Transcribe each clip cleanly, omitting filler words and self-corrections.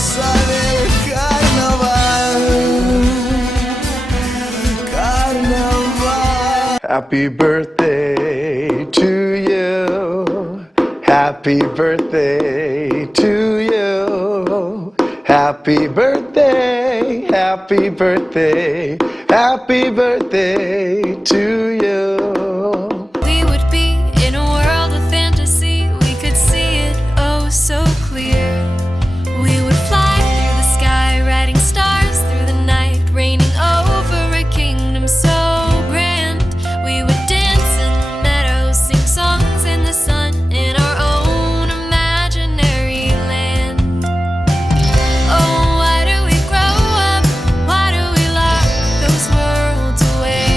sale el carnaval, carnaval. Happy birthday to you. Happy birthday to you. Happy birthday, happy birthday, happy birthday to you. We would be in a world of fantasy. We could see it oh so clear. We would fly through the sky, riding stars through the night, reigning over a kingdom so grand. We would dance in the meadows, sing songs in the sun, in our own imaginary land. Oh, why do we grow up? Why do we lock those worlds away?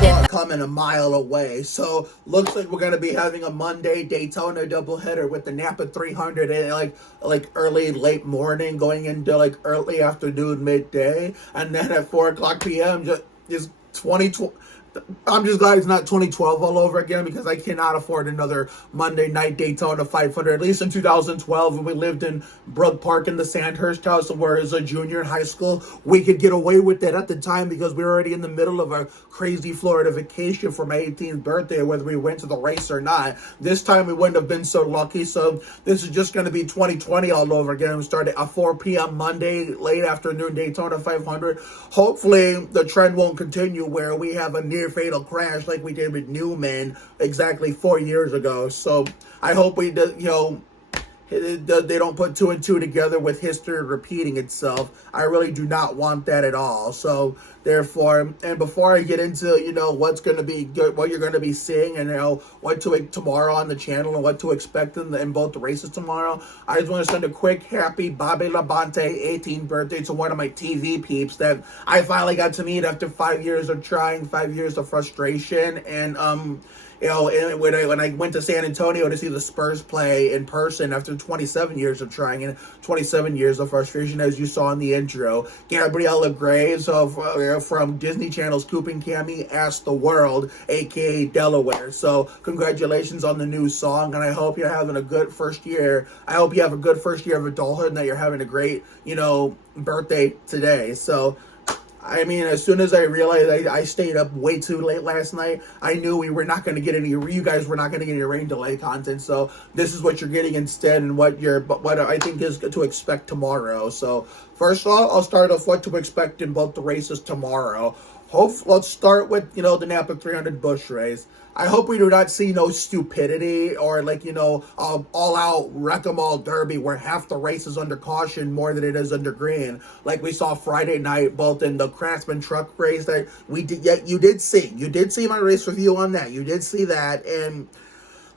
Fought coming a mile away. So looks like we're gonna be having a Monday Daytona doubleheader with the Napa 300 and like early late morning going into like early afternoon midday, and then at 4:00 p.m. just 2020. I'm just glad it's not 2012 all over again, because I cannot afford another Monday night Daytona 500. At least in 2012, when we lived in Brook Park in the Sandhurst house, where as a junior in high school, we could get away with it at the time because we were already in the middle of a crazy Florida vacation for my 18th birthday, whether we went to the race or not. This time we wouldn't have been so lucky, so this is just going to be 2020 all over again. We started at 4 p.m. Monday, late afternoon Daytona 500. Hopefully the trend won't continue where we have a near fatal crash like we did with Newman exactly 4 years ago. So I hope we do, they don't put two and two together with history repeating itself. I really do not want that at all. So therefore, and before I get into what's going to be good, what you're going to be seeing, and what to tomorrow on the channel and what to expect in both the races tomorrow, I just want to send a quick happy Bobby Labonte 18th birthday to one of my TV peeps that I finally got to meet after 5 years of trying, 5 years of frustration, and when I went to San Antonio to see the Spurs play in person after 27 years of trying and 27 years of frustration, as you saw in the intro, Gabriella Graves from Disney Channel's Coop and Cammy Ask the World, aka Delaware. So congratulations on the new song, and I hope you're having a good first year. I hope you have a good first year of adulthood and that you're having a great, birthday today. So I mean, as soon as I realized I stayed up way too late last night, I knew we were not going to get any, you guys were not going to get any rain delay content. So this is what you're getting instead, and what I think is to expect tomorrow. So first of all, I'll start off what to expect in both the races tomorrow. Let's start with, the Napa 300 Busch race. I hope we do not see no stupidity or all-out wreck-em-all derby where half the race is under caution more than it is under green, like we saw Friday night, both in the Craftsman truck race that we did. Yet you did see my race review on that. You did see that, and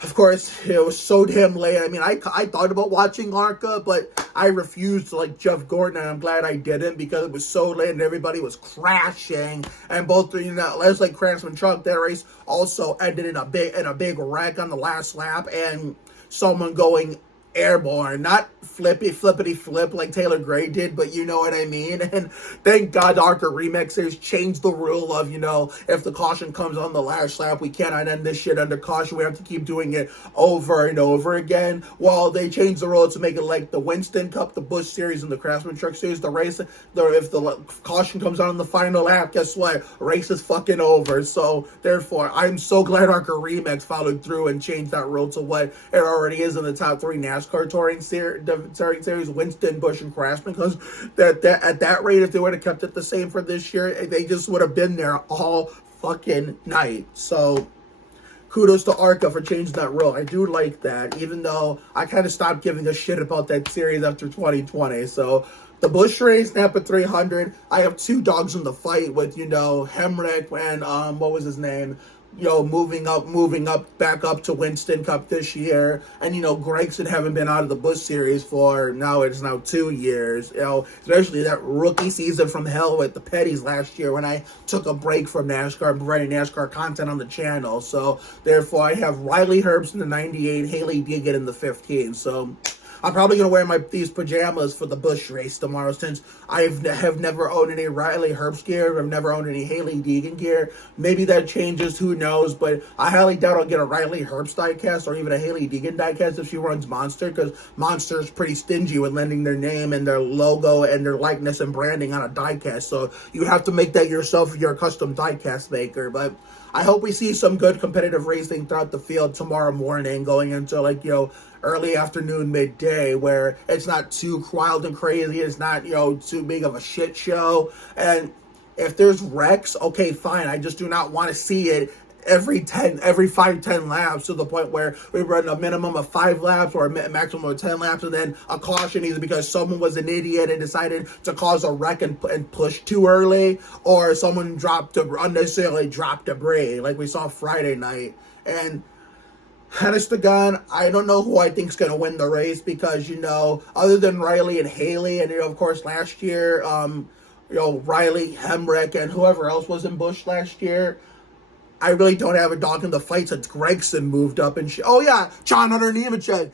of course, it was so damn late. I mean, I thought about watching ARCA, but I refused to like Jeff Gordon, and I'm glad I didn't because it was so late and everybody was crashing. And both, let's like Craftsman truck, that race also ended in a big wreck on the last lap, and someone going airborne, not flippity flip like Taylor Gray did, but you know what I mean. And thank God ARCA Remixers changed the rule of, if the caution comes on the last lap, we cannot end this shit under caution. We have to keep doing it over and over again. Well, they changed the rule to make it like the Winston Cup, the Busch Series, and the Craftsman Truck Series. The race, if the caution comes on the final lap, guess what? Race is fucking over. So therefore, I'm so glad ARCA Remix followed through and changed that rule to what it already is in the top three NASCAR touring series, Winston, Busch, and Craftsman, because at that rate, if they would have kept it the same for this year, they just would have been there all fucking night. So kudos to ARCA for changing that rule. I do like that, even though I kind of stopped giving a shit about that series after 2020. So the Busch race, Napa 300, I have two dogs in the fight with, Hemrick and, what was his name? Moving up back up to Winston Cup this year. And, Gregson haven't been out of the Busch Series for it's now 2 years. Especially that rookie season from hell with the Petties last year when I took a break from NASCAR and providing NASCAR content on the channel. So, therefore, I have Riley Herbst in the 98, Haley Diggett in the 15. So I'm probably going to wear these pajamas for the Busch race tomorrow, since I have never owned any Riley Herbst gear. I've never owned any Haley Deegan gear. Maybe that changes, who knows, but I highly doubt I'll get a Riley Herbst diecast or even a Haley Deegan diecast if she runs Monster, because Monster's pretty stingy with lending their name and their logo and their likeness and branding on a diecast, so you have to make that yourself if you're a custom diecast maker. But I hope we see some good competitive racing throughout the field tomorrow morning, going into early afternoon, midday, where it's not too wild and crazy. It's not, too big of a shit show. And if there's wrecks, okay, fine. I just do not want to see it every 5-10 laps, to the point where we run a minimum of 5 laps or a maximum of 10 laps, and then a caution either because someone was an idiot and decided to cause a wreck and push too early, or someone unnecessarily dropped debris like we saw Friday night. And honest to God, I don't know who I think is going to win the race, because, other than Riley and Haley, and, of course, last year, Riley, Hemrick, and whoever else was in Busch last year, I really don't have a dog in the fight since Gregson moved up and shit. Oh, yeah, John Hunter Nemechek.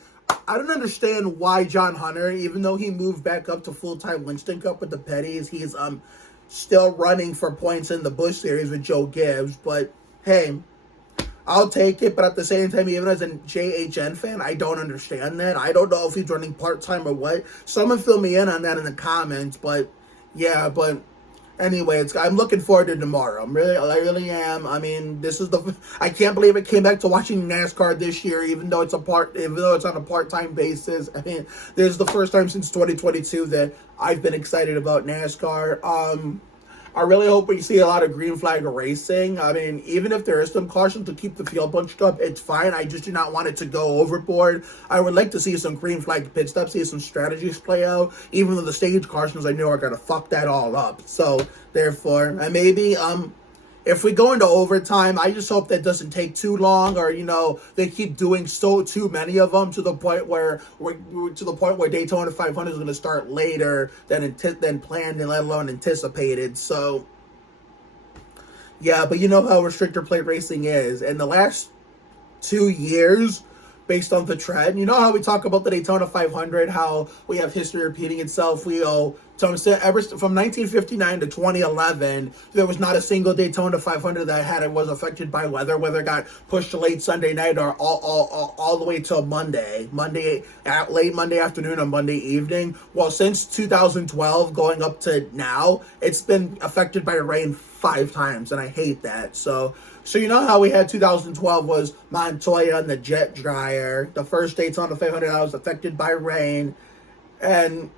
I don't understand why John Hunter, even though he moved back up to full-time Winston Cup with the Petties, he's still running for points in the Busch Series with Joe Gibbs. But, hey, I'll take it. But at the same time, even as a JHN fan, I don't understand that. I don't know if he's running part-time or what. Someone fill me in on that in the comments. But, yeah, anyway, I'm looking forward to tomorrow. I really am. I mean, I can't believe it came back to watching NASCAR this year, even though it's on a part-time basis. I mean, this is the first time since 2022 that I've been excited about NASCAR. I really hope we see a lot of green flag racing. I mean, even if there is some caution to keep the field bunched up, it's fine. I just do not want it to go overboard. I would like to see some green flag pit stops, see some strategies play out, even though the stage cautions I know are going to fuck that all up. So, therefore, and maybe, if we go into overtime, I just hope that doesn't take too long, or they keep doing too many of them to the point where Daytona 500 is going to start later than planned and let alone anticipated. So yeah, but you know how restrictor plate racing is. In the last 2 years, based on the trend, you know how we talk about the Daytona 500, how we have history repeating itself. From 1959 to 2011, there was not a single Daytona 500 that was affected by weather, whether it got pushed to late Sunday night or all the way till late Monday afternoon or Monday evening. Well, since 2012 going up to now, it's been affected by rain 5 times, and I hate that. So you know how we had 2012 was Montoya and the jet dryer, the first Daytona 500 that was affected by rain, and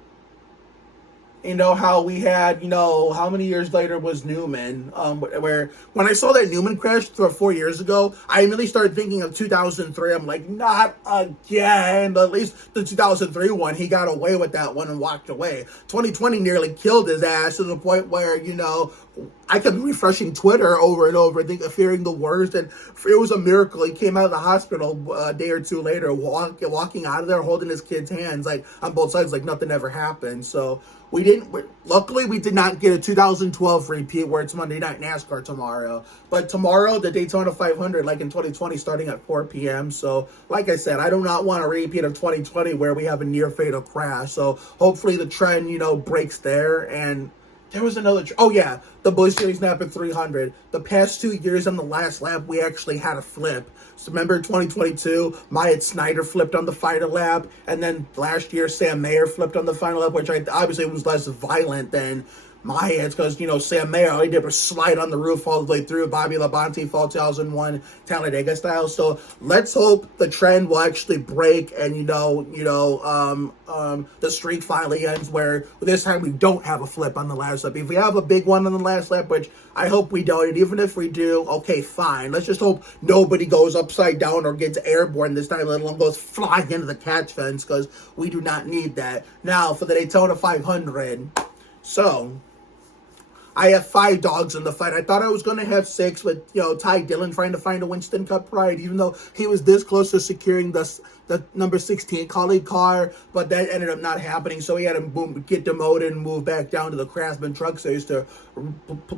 you know how we had, how many years later was Newman, where when I saw that Newman crash 4 years ago, I immediately started thinking of 2003. I'm like, not again. At least the 2003 one, he got away with that one and walked away. 2020 nearly killed his ass to the point where, I kept refreshing Twitter over and over, fearing the worst, and it was a miracle. He came out of the hospital a day or two later, walking out of there, holding his kid's hands, like, on both sides, like nothing ever happened. So luckily we did not get a 2012 repeat where it's Monday Night NASCAR tomorrow. But tomorrow, the Daytona 500, like in 2020, starting at 4 p.m. So, like I said, I do not want a repeat of 2020 where we have a near fatal crash. So, hopefully the trend, breaks there. And there was another, the Busch Series Napa 300. The past 2 years on the last lap, we actually had a flip. So remember 2022, Myatt Snyder flipped on the final lap, and then last year Sam Mayer flipped on the final lap, which obviously was less violent than Myatt's, because, Sam Mayer, all he did was slide on the roof all the way through Bobby Labonte fall 2001 Talladega style. So let's hope the trend will actually break, and the streak finally ends where this time we don't have a flip on the last lap. If we have a big one on the last lap, which I hope we don't, and even if we do, okay, fine. Let's just hope nobody goes upside down or gets airborne this time, let alone goes flying into the catch fence, because we do not need that. Now, for the Daytona 500, so I have 5 dogs in the fight. I thought I was going to have 6 with, Ty Dillon trying to find a Winston Cup ride, even though he was this close to securing the number 16 Collie car, but that ended up not happening. So he had to get demoted and move back down to the Craftsman Truck Series to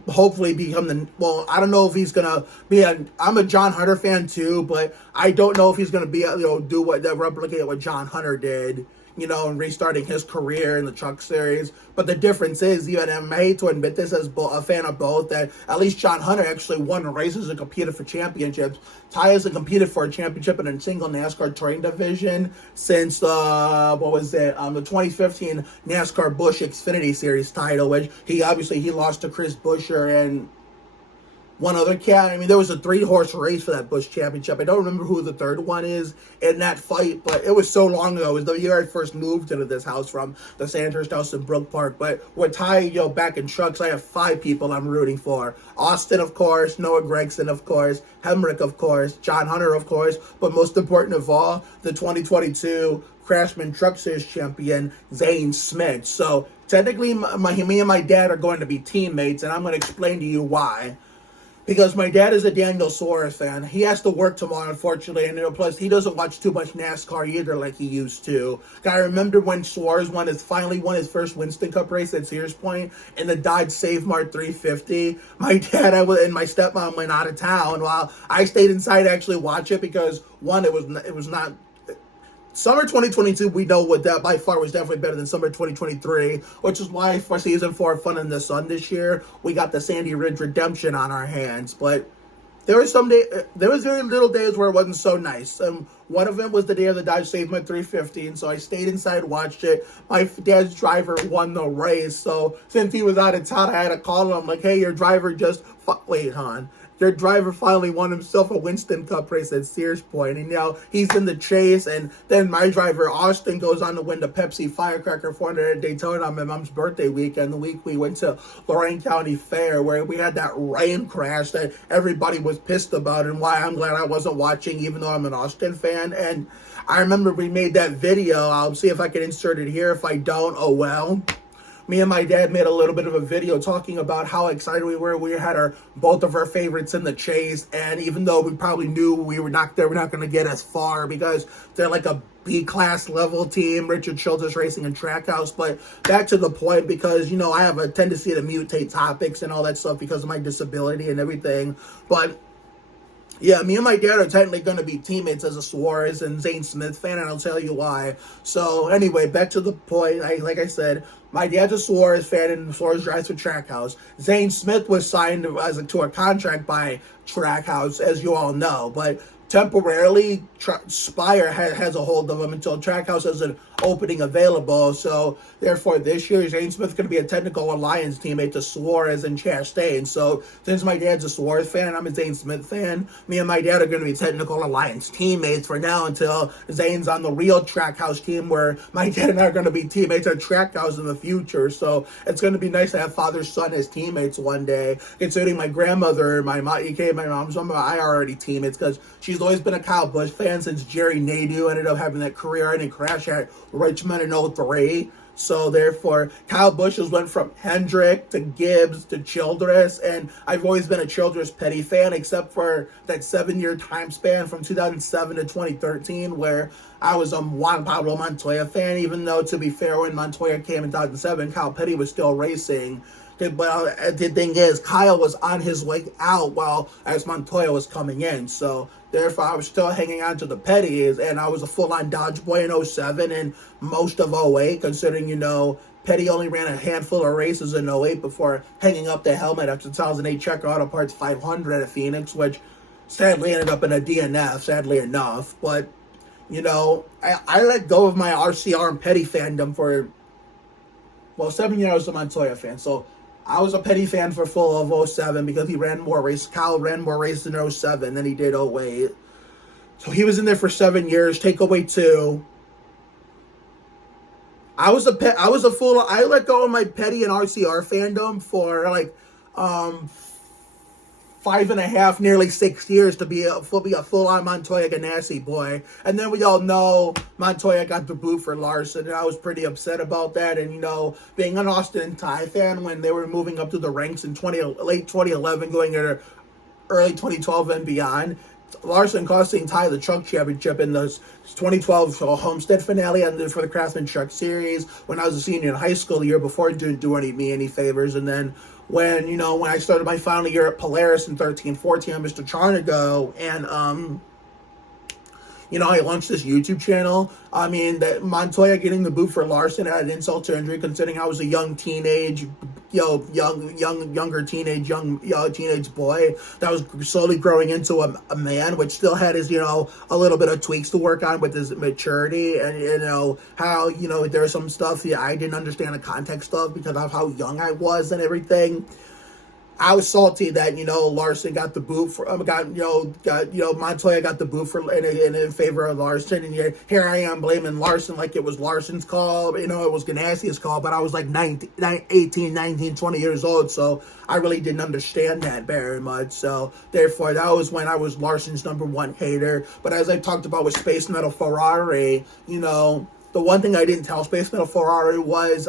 hopefully become I don't know if he's going to be I'm a John Hunter fan too, but I don't know if he's going to be, replicate what John Hunter did. and restarting his career in the Truck Series. But the difference is, even I hate to admit this as a fan of both, that at least John Hunter actually won races and competed for championships. Ty hasn't competed for a championship in a single NASCAR touring division since, the 2015 NASCAR Busch Xfinity Series title, which he lost to Chris Buescher and one other cat. I mean, there was a 3-horse race for that Busch Championship. I don't remember who the third one is in that fight, but it was so long ago. It was the year I first moved into this house from the Sandhurst house in Brook Park. But with Ty, back in trucks, I have 5 people I'm rooting for. Austin, of course. Noah Gragson, of course. Hemrick, of course. John Hunter, of course. But most important of all, the 2022 Craftsman Truck Series champion, Zane Smith. So technically, me and my dad are going to be teammates, and I'm going to explain to you why. Because my dad is a Daniel Suarez fan. He has to work tomorrow, unfortunately, and plus he doesn't watch too much NASCAR either like he used to. I remember when Suarez finally won his first Winston Cup race at Sears Point in the Dodge Save Mart 350. My dad and my stepmom went out of town while I stayed inside to actually watch it because, one, it was not... Summer 2022, we know what that by far was definitely better than summer 2023, which is why for season 4 Fun in the Sun this year, we got the Sandy Ridge Redemption on our hands. But there was very little days where it wasn't so nice. One of them was the day of the Dodge Save My 350, and so I stayed inside, watched it. My dad's driver won the race, so since he was out of town, I had to call him. I'm like, hey, your driver Their driver finally won himself a Winston Cup race at Sears Point, and now he's in the chase. And then my driver Austin goes on to win the Pepsi Firecracker 400 at Daytona on my mom's birthday weekend. The week we went to Lorain County Fair, where we had that rain crash that everybody was pissed about, and why I'm glad I wasn't watching, even though I'm an Austin fan. And I remember we made that video. I'll see if I can insert it here. If I don't, oh well. Me and my dad made a little bit of a video talking about how excited we were. We had both of our favorites in the chase, and even though we probably knew we were not going to get as far because they're like a B-class level team, Richard Childress Racing and Trackhouse. But back to the point, because, I have a tendency to mutate topics and all that stuff because of my disability and everything. But yeah, me and my dad are technically going to be teammates as a Suarez and Zane Smith fan, and I'll tell you why. So anyway, back to the point. Like I said, my dad's a Suarez fan, and Suarez drives for Trackhouse. Zane Smith was signed to a contract by Trackhouse, as you all know, but temporarily Spire has a hold of him until Trackhouse has an opening available. So therefore this year Zane Smith's going to be a technical alliance teammate to Suarez and Chastain. So since my dad's a Suarez fan and I'm a Zane Smith fan, me and my dad are going to be technical alliance teammates for now until Zane's on the real Trackhouse team, where my dad and I are going to be teammates at Trackhouse in the future. So it's going to be nice to have father-son as teammates one day, considering my grandmother and my mom's I are already teammates because she's always been a Kyle Busch fan since Jerry Nadeau ended up having that career-ending crash at Richmond in 03. So therefore, Kyle Busch has went from Hendrick to Gibbs to Childress, and I've always been a Childress Petty fan, except for that 7-year time span from 2007 to 2013, where I was a Juan Pablo Montoya fan, even though, to be fair, when Montoya came in 2007, Kyle Petty was still racing. But the thing is, Kyle was on his way out as Montoya was coming in. So therefore, I was still hanging on to the Petties, and I was a full-on Dodge boy in 07 and most of 08, considering, Petty only ran a handful of races in 08 before hanging up the helmet after 2008 Checker Auto Parts 500 at Phoenix, which sadly ended up in a DNF, sadly enough. But, I let go of my RCR and Petty fandom for, 7 years I was a Montoya fan. So I was a Petty fan for full of 07 because he ran more races. Kyle ran more races in 07 than he did 08. So he was in there for 7 years. Take away 2. I let go of my Petty and RCR fandom for 5.5, nearly 6 years to be a full-on Montoya Ganassi boy. And then we all know Montoya got the boot for Larson, and I was pretty upset about that. And, being an Austin Ty fan when they were moving up to the ranks in late 2011, going into early 2012 and beyond, Larson costing Ty the Truck Championship in the 2012 Homestead finale and for the Craftsman Truck Series when I was a senior in high school the year before. It didn't do me any favors. And then when I started my final year at Polaris in 13-14 on Mr. Charnago, and I launched this YouTube channel. I mean, that Montoya getting the boot for Larson at an insult to injury, considering I was a young teenage, younger teenage, teenage boy that was slowly growing into a man, which still had his, a little bit of tweaks to work on with his maturity, and how there was some stuff that I didn't understand the context of because of how young I was and everything. I was salty that Larson got the boot for Montoya got the boot for in favor of Larson, and here I am blaming Larson like it was Larson's call. It was Ganassi's call, but I was like 18, 19, 20 years old, so I really didn't understand that very much. So therefore, that was when I was Larson's number one hater. But as I talked about with Space Metal Ferrari, the one thing I didn't tell Space Metal Ferrari was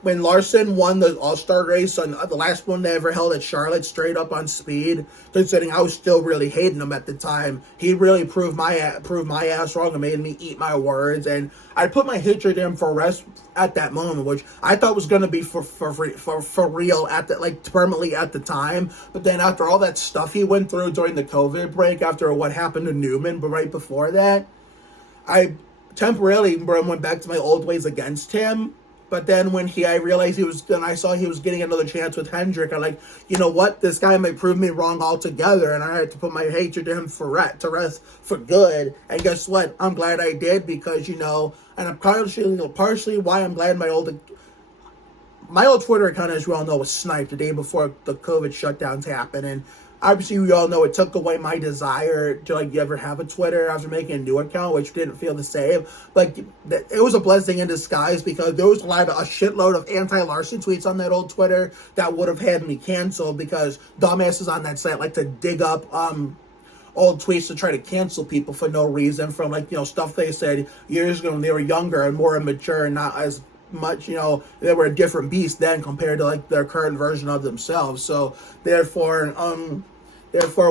when Larson won the All-Star race on the last one they ever held at Charlotte, straight up on speed, considering I was still really hating him at the time, he really proved my ass wrong and made me eat my words. And I put my hatred in for rest at that moment, which I thought was going to be for real permanently at the time. But then after all that stuff he went through during the COVID break, after what happened to Newman, but right before that, I temporarily went back to my old ways against him. But then when I realized I saw he was getting another chance with Hendrick, I'm like, you know what? This guy might prove me wrong altogether, and I had to put my hatred to him to rest for good. And guess what? I'm glad I did because, and I'm partially why I'm glad my old Twitter account, as you all know, was sniped the day before the COVID shutdowns happened, and obviously, we all know it took away my desire to ever have a Twitter after making a new account, which didn't feel the same. But it was a blessing in disguise because there was a shitload of anti-Larson tweets on that old Twitter that would have had me canceled because dumbasses on that site like to dig up old tweets to try to cancel people for no reason from stuff they said years ago when they were younger and more immature and not as much, they were a different beast then compared to their current version of themselves. So therefore,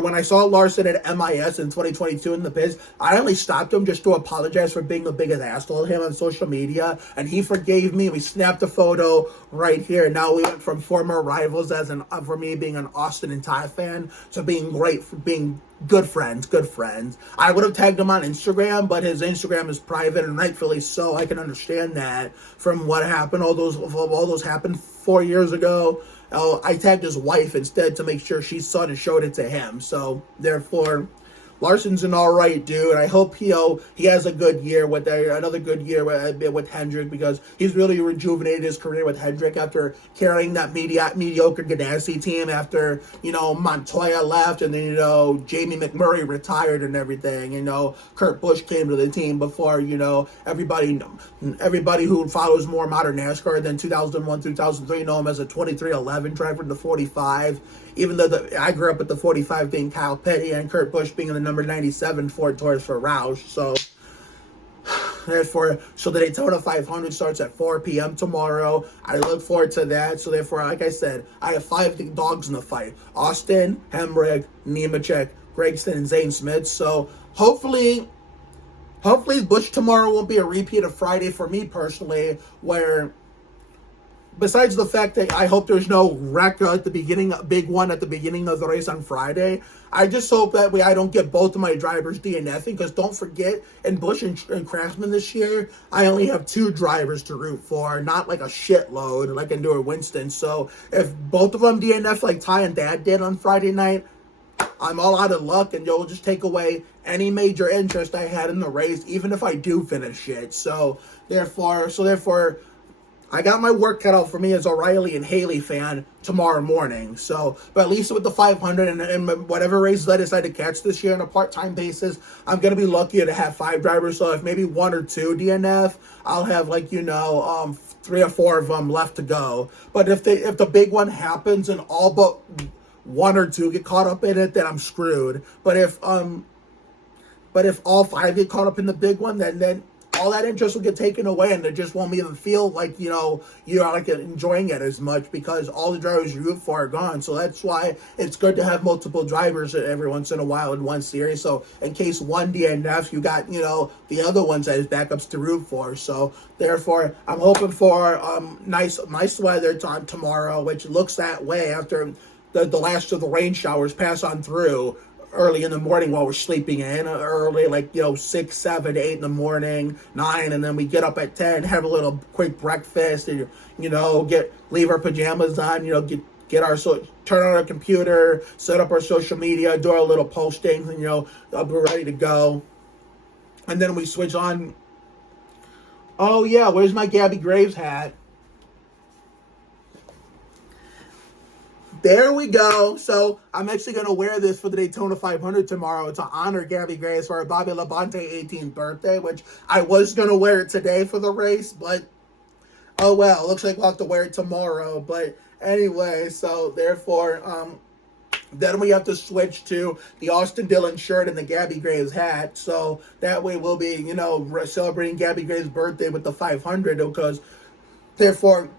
when I saw Larson at MIS in 2022 in the pits, I only stopped him just to apologize for being the biggest asshole to him on social media, and he forgave me. We snapped a photo right here. Now we went from former rivals for me being an Austin and Ty fan to being good friends. I would have tagged him on Instagram, but his Instagram is private, and rightfully so. I can understand that from what happened. All those happened 4 years ago. I tagged his wife instead to make sure she saw it and showed it to him. So therefore, Larson's an all right dude. I hope he has a good year another good year with Hendrick, because he's really rejuvenated his career with Hendrick after carrying that mediocre Ganassi team after Montoya left, and then Jamie McMurray retired and everything. Kurt Busch came to the team before everybody who follows more modern NASCAR than 2001 2003 know him as a 2311 driver in the 45. Even though I grew up with the 45 being Kyle Petty and Kurt Busch being in the number 97 Ford Taurus for Roush. So the Daytona 500 starts at 4 p.m. tomorrow. I look forward to that. So therefore, like I said, I have 5 dogs in the fight: Austin, Hemrick, Nemechek, Gregson, and Zane Smith. So hopefully Busch tomorrow won't be a repeat of Friday for me personally, where besides the fact that I hope there's no wreck at the beginning, a big one at the beginning of the race on Friday, I just hope that I don't get both of my drivers DNFing, because don't forget, in Busch and Craftsman this year, I only have 2 drivers to root for, not like a shitload like I do at Winston. So if both of them DNF like Ty and Dad did on Friday night, I'm all out of luck, and you'll just take away any major interest I had in the race, even if I do finish it. So therefore, I got my work cut out for me as a Riley and Haley fan tomorrow morning. So, but at least with the 500 and whatever races I decide to catch this year on a part-time basis, I'm going to be lucky to have 5 drivers. So if maybe 1 or 2 DNF, I'll have 3 or 4 of them left to go. But if the big one happens and all but 1 or 2 get caught up in it, then I'm screwed. But if all 5 get caught up in the big one, then all that interest will get taken away, and it just won't even feel like you're enjoying it as much, because all the drivers you root for are gone. So that's why it's good to have multiple drivers every once in a while in one series. So in case one DNFs, you got the other ones as backups to root for. So therefore, I'm hoping for nice weather tomorrow, which looks that way after the last of the rain showers pass on through early in the morning while we're sleeping in early, like 6, 7, 8 in the morning, 9, and then we get up at 10, have a little quick breakfast, and leave our pajamas on, get our turn on our computer, set up our social media, do our little postings, and we're ready to go. And then we switch on. Oh yeah, where's my Gabby Graves hat? There we go. So I'm actually going to wear this for the Daytona 500 tomorrow to honor Gabby Graves for her Bobby Labonte 18th birthday, which I was going to wear it today for the race, but oh well, looks like we'll have to wear it tomorrow. But anyway, so therefore, then we have to switch to the Austin Dillon shirt and the Gabby Graves hat. So that way we'll be, celebrating Gabby Graves' birthday with the 500 because therefore...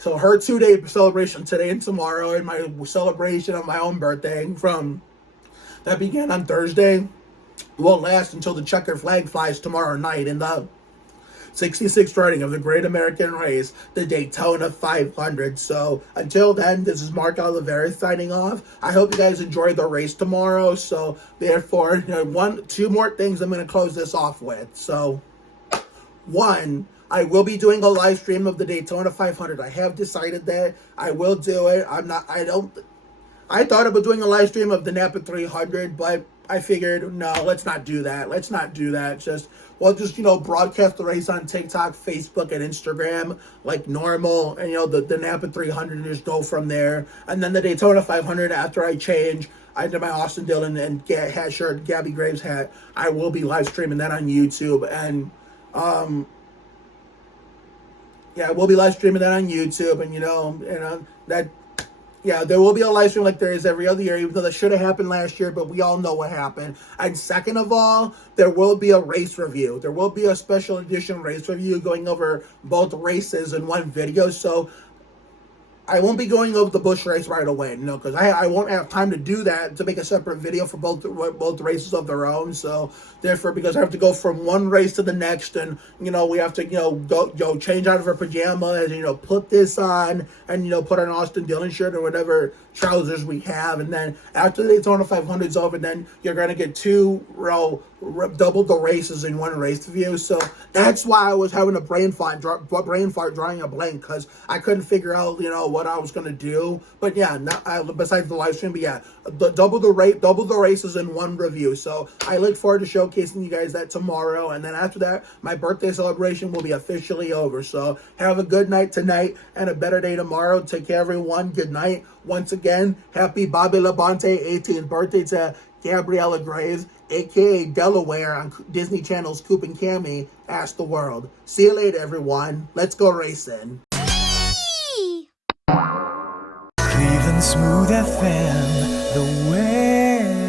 So her 2-day celebration today and tomorrow, and my celebration of my own birthday that began on Thursday will last until the checkered flag flies tomorrow night in the 66th running of the Great American Race, the Daytona 500. So until then, this is Mark Oliveira signing off. I hope you guys enjoy the race tomorrow. So therefore, 2 more things I'm going to close this off with. So 1, I will be doing a live stream of the Daytona 500. I have decided that I will do it. I thought about doing a live stream of the Napa 300, but I figured, no, let's not do that. We'll just broadcast the race on TikTok, Facebook, and Instagram like normal. And, the Napa 300 and just go from there. And then the Daytona 500, after I change, I did my Austin Dillon and hat shirt, Gabby Graves hat, I will be live streaming that on YouTube. And, yeah, we'll be live streaming that on YouTube, and there will be a live stream like there is every other year, even though that should have happened last year, but we all know what happened. And second of all, there will be a race review. There will be a special edition race review going over both races in one video, so I won't be going over the Busch race right away, because I won't have time to do that, to make a separate video for both races of their own. So therefore, because I have to go from one race to the next, and we have to go change out of our pajamas, and put this on, and put on an Austin Dillon shirt or whatever trousers we have, and then after the Daytona 500's over, then you're gonna get double the races in one race view. So that's why I was having a brain fart drawing a blank, because I couldn't figure out what I was gonna do. But yeah, besides the live stream, but yeah, double the races in one review. So I look forward to showcasing you guys that tomorrow, and then after that, my birthday celebration will be officially over. So have a good night tonight and a better day tomorrow. Take care, everyone. Good night. Once again, happy Bobby Labonte 18th birthday to Gabriella Graves, aka Delaware, on Disney Channel's Coop and Cammy. Ask the World. See you later, everyone. Let's go racing. Cleveland Smooth FM, the way.